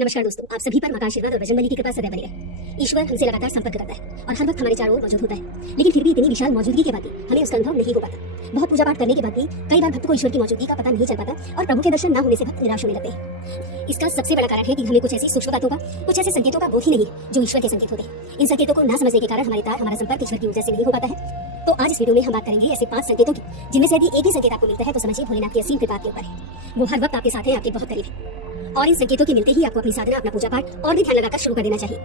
नमस्कार दोस्तों, आप सभी पर माता आशीर्वाद और बजरंगबली की कृपा सदैव बनी रहे। ईश्वर हमसे लगातार संपर्क करता है और हर वक्त हमारे चारों ओर मौजूद होता है, लेकिन फिर भी इतनी विशाल मौजूदगी के बाद भी हमें उसका अनुभव नहीं हो पाता। बहुत पूजा पाठ करने के बाद भी कई बार भक्त को ईश्वर की मौजूदगी का पता नहीं चल पाता और प्रभु के दर्शन न होने से भक्त निराश होने लगते हैं। इसका सबसे बड़ा कारण है कि हमें कुछ ऐसी सूक्ष्म बातों का, कुछ ऐसे संकेतों का बोध ही नहीं जो ईश्वर के संकेत होते हैं। इन संकेतों को न समझने के कारण हमारा संपर्क ईश्वर की ऊर्जा से नहीं हो पाता है। तो आज इस वीडियो में हम बात करेंगे ऐसे 5 संकेतों की, जिनमें से यदि एक ही संकेत आपको मिलता है तो समझिए भोलेनाथ की असीम कृपा आपके ऊपर है। वो हर वक्त आपके साथ है, आपके बहुत करीब है। और इन संकेतों के मिलते ही आपको अपनी साधना, अपना पूजा पाठ और भी ध्यान लगाकर शुरू कर देना चाहिए।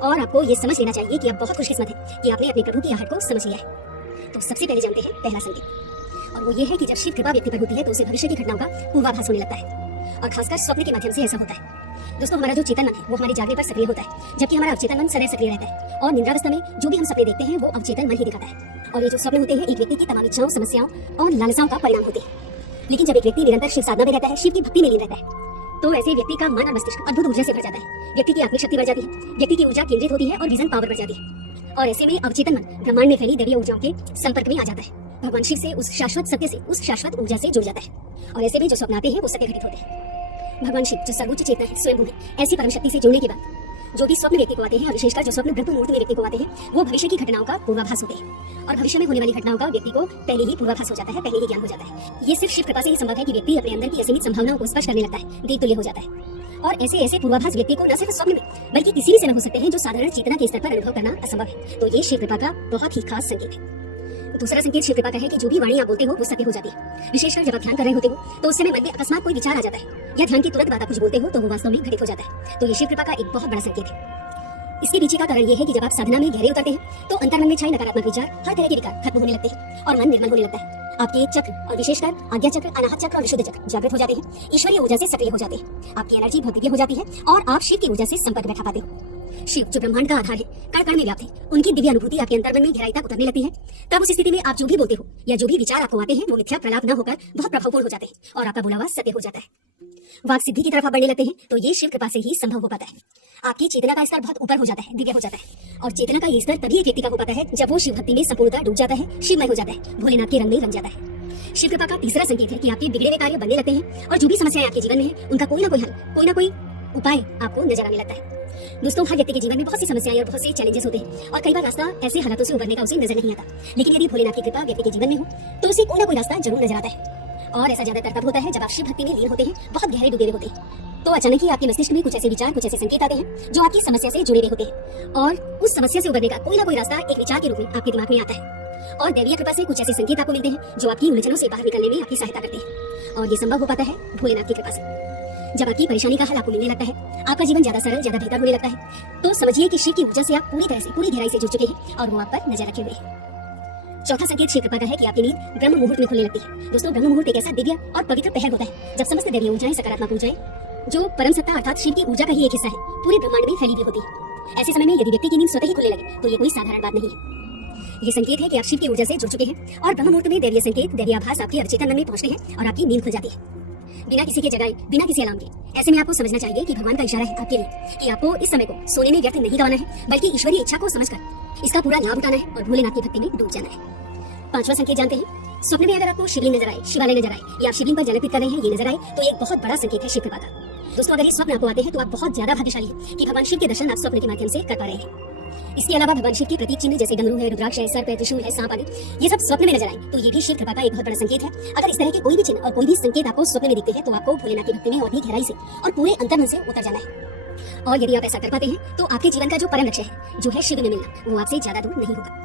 और आपको ये समझ लेना चाहिए कि आप बहुत खुशकिस्मत हैं कि आपने अपने प्रभु की आहट को समझ लिया है। तो सबसे पहले जानते हैं पहला संकेत, और वो ये है कि जब शिव कृपा व्यक्ति पर होती है तो उसे भविष्य की घटनाओं का पूर्वाभास होने लगता है, और खासकर स्वप्न के माध्यम से ऐसा होता है। दोस्तों, हमारा जो चेतन मन है वो हमारे जागने पर सक्रिय होता है, जबकि हमारा अवचेतन मन सदैव सक्रिय रहता है। और निद्रावस्था में जो भी हम सपने देखते हैं वो अवचेतन मन ही दिखाता है। और ये जो स्वप्न होते हैं एक व्यक्ति की तमाम इच्छाओं, समस्याओं और लालसाओं का परिणाम होते हैं। लेकिन जब एक व्यक्ति निरंतर शिव साधना में रहता है, शिव की भक्ति में लीन रहता है, तो ऐसे व्यक्ति का मन और मस्तिष्क अद्भुत ऊर्जा से भर जाता है। व्यक्ति की आत्मिक शक्ति बढ़ जाती है, व्यक्ति की ऊर्जा केंद्रित होती है और विजन पावर बढ़ जाती है। और ऐसे में अवचेतन मन ब्रह्मांड में फैली दैवीय ऊर्जाओं के संपर्क में आ जाता है। भगवान शिव से, उस शाश्वत सत्य से, उस शाश्वत ऊर्जा से जुड़ जाता है। और ऐसे में जो स्वप्न आते हैं वो सत्य घटित होते हैं। भगवान शिव जो सर्वोच्च चेतना है, स्वयं है, ऐसी परम शक्ति से जुड़ने के बाद जो भी स्वप्न व्यक्ति को आते हैं, और विशेषकर जो स्वप्न ब्रह्म मुहूर्त में व्यक्ति को आते हैं, वो भविष्य की घटनाओं का पूर्वाभास होते हैं। और भविष्य में होने वाली घटनाओं का व्यक्ति को पहले ही पूर्वाभास हो जाता है, पहले ही ज्ञान हो जाता है। ये सिर्फ शिव कृपा से ही संभव है कि व्यक्ति अपने अंदर की असीमित संभावनाओं को स्पर्श करने लगता है, देवतुल्य हो जाता है। और ऐसे पूर्वाभास व्यक्ति को न सिर्फ स्वप्न में बल्कि किसी भी समय हो सकते हैं जो साधारण चेतना के स्तर पर अनुभव करना असंभव है। तो ये शिव कृपा का बहुत ही खास संकेत है। दूसरा संकेत शिव कृपा का है कि जो भी वाणी आप बोलते हो वो सत्य हो जाती है। विशेषकर जब आप ध्यान कर रहे होते हो तो उस समय मन में अकस्मात कोई विचार आ जाता है, या ध्यान के तुरंत बाद आप कुछ बोलते हो तो वो वास्तव में घटित हो जाता है। तो ये शिव कृपा का एक बहुत बड़ा संकेत है। इसके पीछे का कारण ये है कि जब आप साधना में गहरे उतरते हैं तो अंतर्मन में छाए नकारात्मक विचार, हर तरह के विकार खत्म होने लगते हैं और मन निर्मल होने लगता है। आपके चक्र और विशेषकर आज्ञा चक्र, अनाहत चक्र और विशुद्ध चक्र जागृत हो जाते हैं, ईश्वरीय ऊर्जा से सक्रिय हो जाते हैं। आपकी एनर्जी बहुत दिव्य हो जाती है और आप शिव की ऊर्जा से संपर्क बैठा पाते हो। शिव जो ब्रह्मांड का आधार है, कण कण में व्याप्त है, उनकी दिव्य अनुभूति आपके अंतर्मन में गहराई तक उतरने लगती है। तब उस स्थिति में आप जो भी बोलते हो या जो भी विचार आपको आते हैं वो मिथ्या प्रलाप न होकर बहुत प्रभावपूर्ण हो जाते हैं और आपका बोला हुआ सत्य हो जाता है। वाक सिद्धि की तरफ आप बढ़ने लगते हैं। तो ये शिव कृपा से ही संभव हो पाता है। आपकी चेतना का स्तर बहुत ऊपर हो जाता है, दिव्य हो जाता है। और चेतना का ये स्तर तभी एक व्यक्ति का हो पाता है जब वो शिव भक्ति में संपूर्णतः डूब जाता है, शिवमय हो जाता है, भोलेनाथ के रंग में रंग जाता है। शिव कृपा का तीसरा संकेत है कि आपके बिगड़े हुए कार्य बनने लगते हैं और जो भी समस्याएं आपके जीवन में है उनका कोई ना कोई हल, कोई ना कोई उपाय आपको नजर आने लगता है। दोस्तों, हर व्यक्ति के जीवन में बहुत सी समस्याएं और बहुत से चैलेंजेस होते हैं और कई बार रास्ता ऐसे हालातों से उबरने का उसे नजर नहीं आता। लेकिन यदि भोलेनाथ की कृपा व्यक्ति के जीवन में हो तो उसे कोई ना कोई रास्ता जरूर नजर आता है। और ऐसा ज्यादातर तब होता है जब आप शिव भक्ति में लीन होते हैं, बहुत गहरे डूबे हुए होते हैं। तो अचानक ही आपके मस्तिष्क में कुछ ऐसे विचार, कुछ ऐसे संकेत आते हैं जो आपकी समस्या से जुड़े हुए होते हैं, और उस समस्या से उबरने का कोई ना कोई रास्ता एक विचार के रूप में आपके दिमाग में आता है। और दैवीय कृपा से कुछ ऐसे संकेत आपको मिलते हैं जो आपकी उलझनों से बाहर निकलने में आपकी सहायता करते हैं। और ये संभव हो पाता है भोलेनाथ की कृपा से। जब आपकी परेशानी का हल आपको मिलने लगता है, आपका जीवन ज्यादा सरल, ज्यादा बेहतर होने लगता है, तो समझिए कि शिव की ऊर्जा से आप पूरी तरह से, पूरी गहराई से जुड़ चुके हैं और वो आप पर नजर रखे हुए हैं। चौथा संकेत शिव कृपा का है कि आपकी नींद ब्रह्म मुहूर्त में खुलने लगती है। दोस्तों, ब्रह्म मुहूर्त एक ऐसा दिव्य और पवित्र पहर होता है जब समस्त दैवीय ऊर्जाएं, सकारात्मक ऊर्जाएं, जो परम सत्ता अर्थात शिव की ऊर्जा का ही एक हिस्सा है, पूरे ब्रह्मांड में फैली हुई होती है। ऐसे समय में यदि व्यक्ति की नींद स्वतः ही खुलने लगे तो ये कोई साधारण बात नहीं है। ये संकेत है कि आप शिव की ऊर्जा से जुड़ चुके हैं और ब्रह्म मुहूर्त में दैवीय संकेत, दैवीय आभास आपके अवचेतन मन में पहुंचते हैं और आपकी नींद खुल जाती है बिना किसी के जगाए, बिना किसी अलार्म के। ऐसे में आपको समझना चाहिए कि भगवान का इशारा है आपके लिए कि आपको इस समय को सोने में व्यर्थ नहीं गवाना है, बल्कि ईश्वरीय इच्छा को समझकर इसका पूरा लाभ उठाना है और भोलेनाथ की भक्ति में डूब जाना है। पांचवा संकेत जानते हैं, स्वप्न में अगर आपको शिवलिंग नजर आए, शिवालय नजर आए, या आप शिवलिंग पर जल अर्पित कर रहे हैं ये नजर आए, तो ये एक बहुत बड़ा संकेत है शिव कृपा का। दोस्तों, अगर ये स्वप्न आपको आते हैं तो आप बहुत ज्यादा भाग्यशाली हैं कि भगवान शिव के दर्शन आप स्वप्न के माध्यम से कर पा रहे हैं। इसके अलावा भगवान शिव के प्रतीक चिन्ह जैसे डमरू है, रुद्राक्ष है, सर्प है, त्रिशूल है, सांप आदि, ये सब स्वप्न में नजर आए तो ये भी शिव कृपा का एक बहुत बड़ा संकेत है। अगर इस तरह के कोई भी चिन्ह और कोई भी संकेत आपको स्वप्न में दिखते हैं तो आपको भोलेनाथ की भक्ति में और भी गहराई से और पूरे अंतर्मन से उतर जाना है। और यदि आप ऐसा कर पाते हैं तो आपके जीवन का जो परम लक्ष्य है, जो है शिव में मिलना, वो आपसे ज्यादा दूर नहीं होगा।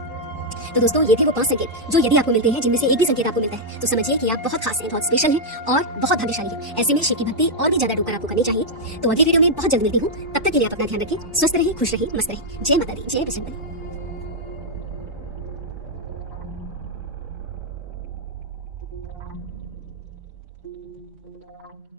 तो दोस्तों, ये थे वो 5 संकेत जो यदि आपको मिलते हैं, जिनमें से एक भी संकेत आपको मिलता है तो समझिए कि आप बहुत खास हैं, बहुत स्पेशल हैं और बहुत भाग्यशाली हैं। ऐसे में शिव की भक्ति और भी ज्यादा डूबकर आपको करनी चाहिए। तो अगली वीडियो में बहुत जल्द मिलती हूँ। तब तक के लिए आप अपना ध्यान रखें, स्वस्थ रहिए, खुश रहिए, मस्त रहिए। जय माता दी, जय बजरंगबली। Thank you.